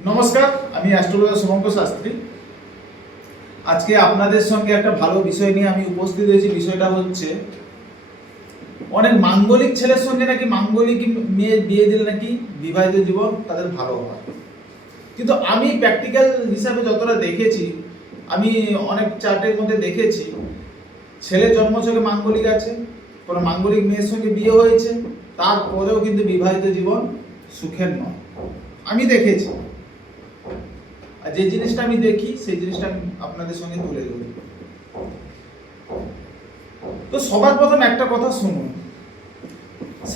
নমস্কার, আমি অ্যাস্ট্রোলজার শুভঙ্কর শাস্ত্রী। আজকে আপনাদের সঙ্গে একটা ভালো বিষয় নিয়ে আমি উপস্থিত হয়েছি। বিষয়টা হচ্ছে অনেক মাঙ্গলিক ছেলের সঙ্গে নাকি মাঙ্গলিক মেয়ে বিয়ে দিলে নাকি বিবাহিত জীবন তাদের ভালো হয়। কিন্তু আমি প্র্যাকটিক্যাল হিসাবে যতটা দেখেছি, আমি অনেক চার্টের মধ্যে দেখেছি ছেলে জন্মছকে মাঙ্গলিক আছে, কোনো মাঙ্গলিক মেয়ের সঙ্গে বিয়ে হয়েছে, তারপরেও কিন্তু বিবাহিত জীবন সুখের নয়। আমি দেখেছি, আর যে জিনিসটা আমি দেখি সেই জিনিসটা আমি আপনাদের সঙ্গে তুলে ধরি। তো সবার প্রথম একটা কথা শুনুন,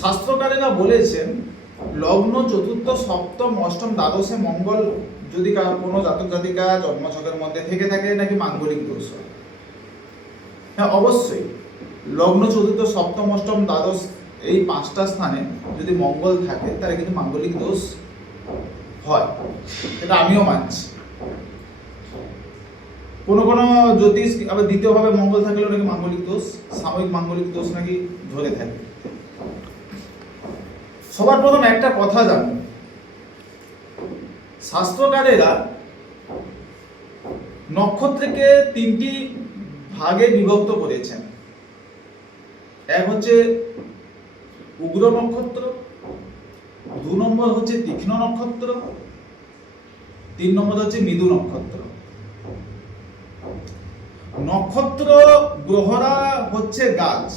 শাস্ত্রকারেরা বলেছেন লগ্ন, চতুর্থ, সপ্তম, অষ্টম, দ্বাদশে মঙ্গল যদি কোনো জাতক জাতিকা জন্মছকের মধ্যে থেকে থাকে নাকি মাঙ্গলিক দোষ হয়। হ্যাঁ, অবশ্যই লগ্ন, চতুর্থ, সপ্তম, অষ্টম, দ্বাদশ এই পাঁচটা স্থানে যদি মঙ্গল থাকে তাহলে কিন্তু মাঙ্গলিক দোষ হয়, এটা আমিও মানছি। কোনো কোনো জ্যোতিষ আবার দ্বিতীয়ভাবে মঙ্গল থাকলেও নাকি মাঙ্গলিক দোষ, সাময়িক মাঙ্গলিক দোষ নাকি ধরে থাকে। সবার প্রথম একটা কথা জানুন, শাস্ত্রকারেরা নক্ষত্রকে তিনটি ভাগে বিভক্ত করেছেন। এক হচ্ছে উগ্র নক্ষত্র, 2 নম্বর হচ্ছে তীক্ষ্ণ নক্ষত্র, 3 নম্বর হচ্ছে মৃদু নক্ষত্র। নক্ষত্র গ্রহরা হচ্ছে গাছ,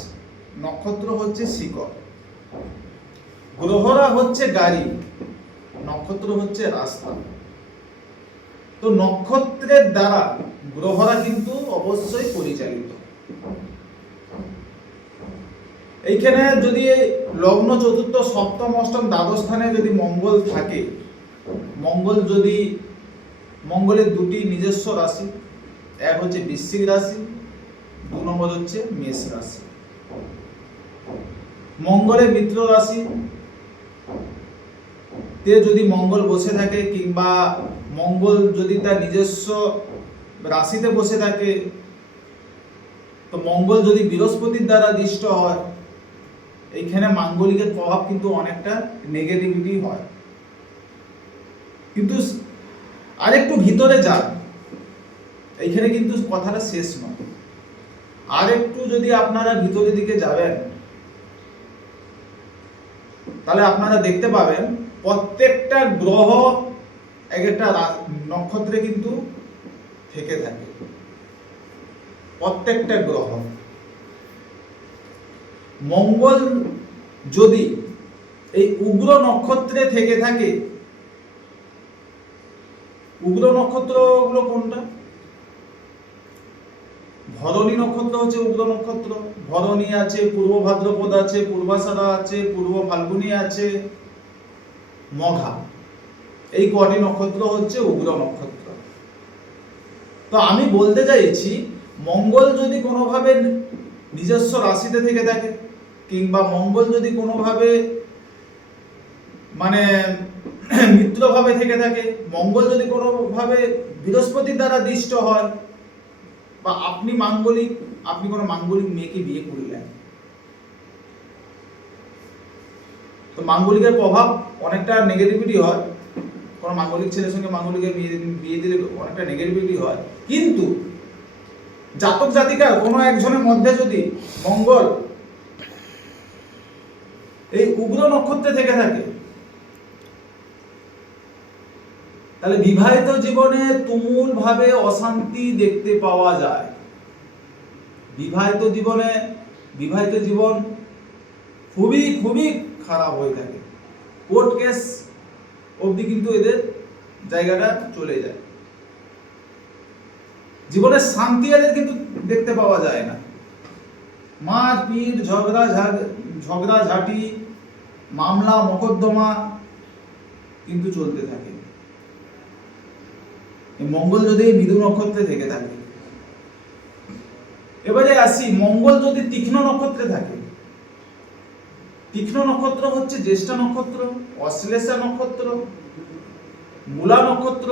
নক্ষত্র হচ্ছে শিকড়, গ্রহরা হচ্ছে গাড়ি, নক্ষত্র হচ্ছে রাস্তা। তো নক্ষত্রের দ্বারা গ্রহরা কিন্তু অবশ্যই পরিচালিত। এইখানে যদি লগ্ন, চতুর্থ, সপ্তম, অষ্টম, দ্বাদশ স্থানে যদি মঙ্গল থাকে, মঙ্গলের দুটি নিজস্ব রাশি, এক হচ্ছে বৃশ্চিক রাশি, 2 নম্বর হচ্ছে মেষ রাশি। মঙ্গলের মিত্র রাশি তে যদি মঙ্গল বসে থাকে কিংবা মঙ্গল যদি তার নিজস্ব রাশিতে বসে থাকে, তো মঙ্গল যদি বৃহস্পতির দ্বারা দৃষ্ট হয়, এইখানে মাঙ্গলিকের প্রভাব কিন্তু অনেকটা নেগেটিভিটি হয়। কিন্তু আরেকটু ভিতরে যান, এইখানে কিন্তু কথাটা শেষ নয়। আরেকটু যদি আপনারা ভিতরের দিকে যাবেন তাহলে আপনারা দেখতে পাবেন প্রত্যেকটা গ্রহ এক একটা নক্ষত্রে কিন্তু থেকে থাকে। প্রত্যেকটা গ্রহ, মঙ্গল যদি এই উগ্র নক্ষত্রে থেকে থাকে, উগ্র নক্ষত্রগুলো কোনটা? ভরণী নক্ষত্র হচ্ছে উগ্র নক্ষত্র। ভরণী আছে, পূর্ব ভাদ্রপদ আছে, পূর্বাষাঢ়া আছে, পূর্ব ফাল্গুনী আছে, মঘা, এই কটি নক্ষত্র হচ্ছে উগ্র নক্ষত্র। তো আমি বলতে চাইছি, মঙ্গল যদি কোনোভাবে নিজস্ব রাশিতে থেকে থাকে কিংবা মঙ্গল যদি কোনোভাবে মানে মিত্রভাবে থেকে থাকে, মঙ্গল যদি কোনোভাবে বৃহস্পতির দ্বারা দৃষ্ট হয়, বা আপনি কোনো মাঙ্গলিক মেয়েকে বিয়ে করলেন, তো মাঙ্গলিকের প্রভাব অনেকটা নেগেটিভিটি হয়। কোনো মাঙ্গলিক ছেলের সঙ্গে মাঙ্গলিকের বিয়ে দিলে অনেকটা নেগেটিভিটি হয়। কিন্তু জাতক জাতিকার কোনো একজনের মধ্যে যদি মঙ্গল এই উগ্র নক্ষত্রে থেকে থাকে, তাহলে বিবাহিত জীবনে তুমুল ভাবে অশান্তি দেখতে পাওয়া যায়। বিবাহিত জীবন খুবই খুবই খারাপ হয়ে থাকে। কোর্ট কেস অবধি কিন্তু এদের জায়গাটা চলে যায়। জীবনের শান্তি এদের কিন্তু দেখতে পাওয়া যায় না। মারপিট, ঝগড়াঝাটি, মামলা মোকদ্দমা কিন্তু চলতে থাকে। মঙ্গল যদি মৃদু নক্ষত্রে থেকে থাকে। এবারে আসি, মঙ্গল যদি তীক্ষ্ণ নক্ষত্রে থাকে, তীক্ষ্ণ নক্ষত্র হচ্ছে জ্যেষ্ঠা নক্ষত্র, অশ্লেষা নক্ষত্র, মূলা নক্ষত্র।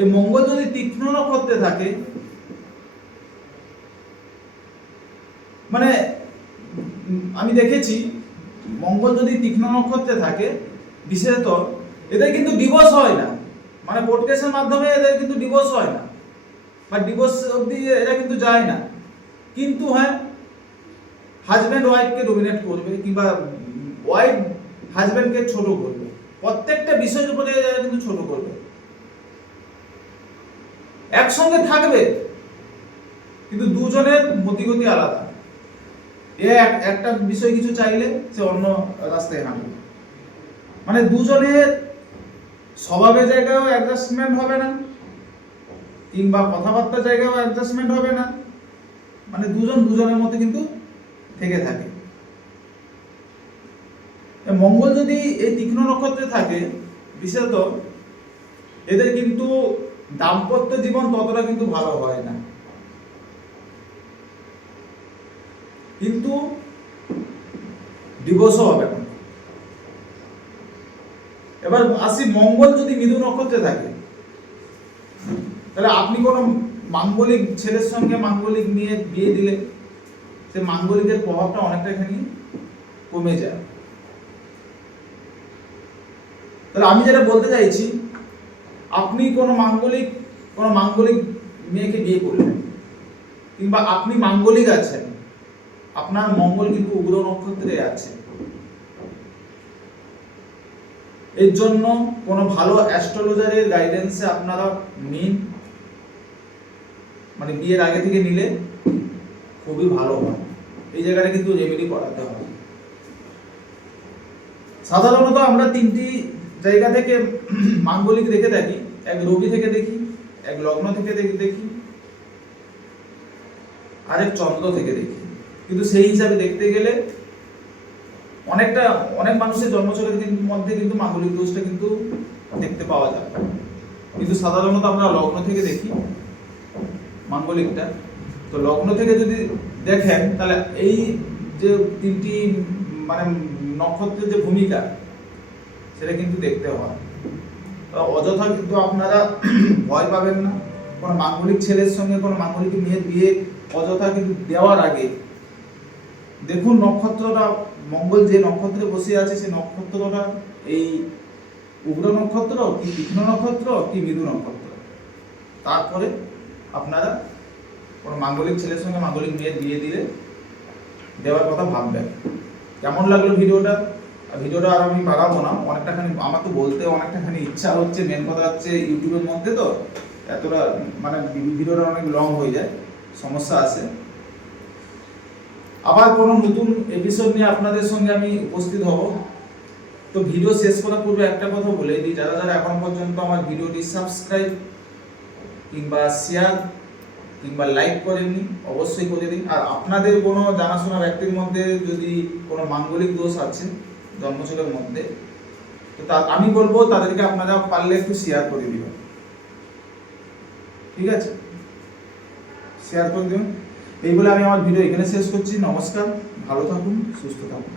এই মঙ্গল যদি তীক্ষ্ণ নক্ষত্রে থাকে, মানে আমি দেখেছি মঙ্গল যদি তীক্ষ্ণ নক্ষত্রে থাকে, বিশেষত এদের কিন্তু ডিভোর্স হয় না, মানে কোর্ট কেসের মাধ্যমে এদের কিন্তু ডিভোর্স হয় না, বা ডিভোর্স অবধি এরা কিন্তু যায় না। কিন্তু হ্যাঁ, হাজব্যান্ড ওয়াইফকে ডমিনেট করবে, কিংবা ওয়াইফ হাজব্যান্ডকে ছোট করবে, প্রত্যেকটা বিষয়ের উপরে এরা কিন্তু ছোট করবে। একসঙ্গে থাকবে কিন্তু দুজনের মতিগতি আলাদা। এ একটা বিষয় কিছু চাইলে সে অন্য রাস্তায় হাঁটবে, মানে দুজনের স্বভাবের জায়গায়ও অ্যাডজাস্টমেন্ট হবে না, কিংবা কথাবার্তার জায়গায়ও অ্যাডজাস্টমেন্ট হবে না, মানে দুজন দুজনের মধ্যে কিন্তু থেকে থাকে। মঙ্গল যদি এই তীক্ষ্ণ নক্ষত্রে থাকে, বিশেষত এদের কিন্তু দাম্পত্য জীবন ততটা কিন্তু ভালো হয় না, কিন্তু ডিভোর্সও হবে না। এবার আসি, মঙ্গল যদি মৃদু নক্ষত্রে থাকে, তাহলে আপনি কোনো মাঙ্গলিক ছেলের সঙ্গে মাঙ্গলিক নিয়ে বিয়ে দিলে সে মাঙ্গলিকের প্রভাবটা অনেকটাখানি কমে যায়। তাহলে আমি যেটা বলতে চাইছি, আপনি কোনো মাঙ্গলিক মেয়েকে বিয়ে করলেন, কিংবা আপনি মাঙ্গলিক আছেন, আপনার মঙ্গল কিন্তু উগ্র নক্ষত্রে আছে। এর জন্য কোনো ভালো অ্যাস্ট্রোলজারের গাইডেন্সে আপনারা নিন, মানে বিয়ের আগে থেকে নিলে খুবই ভালো হয়। এই জায়গাটা কিন্তু রেমেডি করাতে হবে। সাধারণত আমরা তিনটি জায়গা থেকে মাঙ্গলিক দেখে থাকি, এক রবি থেকে দেখি, এক লগ্ন থেকে দেখি, আর এক চন্দ্র থেকে দেখি। কিন্তু সেই হিসাবে দেখতে গেলে অনেক মানুষের জন্মছকের মধ্যে কিন্তু মাঙ্গলিক দোষটা কিন্তু দেখতে পাওয়া যায়, কিন্তু সাধারণত আমরা লগ্ন থেকে দেখি মাঙ্গলিকটা। তো লগ্ন থেকে যদি দেখেন, তাহলে এই যে তিনটি মানে নক্ষত্রের যে ভূমিকা, সেটা কিন্তু দেখতে হয়। অযথা কিন্তু আপনারা ভয় পাবেন না। কোনো মাঙ্গলিক ছেলের সঙ্গে কোনো মাঙ্গলিক মেয়ের বিয়ে অযথা কিন্তু দেওয়ার আগে দেখুন নক্ষত্রটা, মঙ্গল যে নক্ষত্রে বসে আছে সেই নক্ষত্রটা এই উগ্র নক্ষত্র কি তীক্ষ্ণ নক্ষত্র কি মৃদু নক্ষত্র, তারপরে আপনারা কোনো মাঙ্গলিক ছেলের সঙ্গে মাঙ্গলিক মেয়ের বিয়ে দেওয়ার কথা ভাববেন। কেমন লাগলো ভিডিওটা? আর আমি বাড়াবো না, অনেকটাখানি আমার তো বলতে অনেকটাখানি ইচ্ছা হচ্ছে। মেন কথা হচ্ছে ইউটিউবের মধ্যে তো এতটা মানে ভিডিওটা অনেক লং হয়ে যায়, সমস্যা আছে। আবার কোনো নতুন এপিসোড নিয়ে আপনাদের সঙ্গে আমি উপস্থিত হব। তো ভিডিও শেষ করার পূর্বে একটা কথা বলে দিই, যারা যারা এখন পর্যন্ত আমার ভিডিওটি সাবস্ক্রাইব কিংবা শেয়ার কিংবা লাইক করেননি, অবশ্যই করে দিন। আর আপনাদের কোনো জানাশোনা ব্যক্তির মধ্যে যদি কোনো মাঙ্গলিক দোষ আছে জন্মছকের মধ্যে, তো আমি বলবো তাদেরকে আপনারা পারলে একটু শেয়ার করে দিবেন, ঠিক আছে? শেয়ার করে দিবেন। এই বলে আমি আমার ভিডিও এখানে শেষ করছি। নমস্কার, ভালো থাকুন, সুস্থ থাকুন।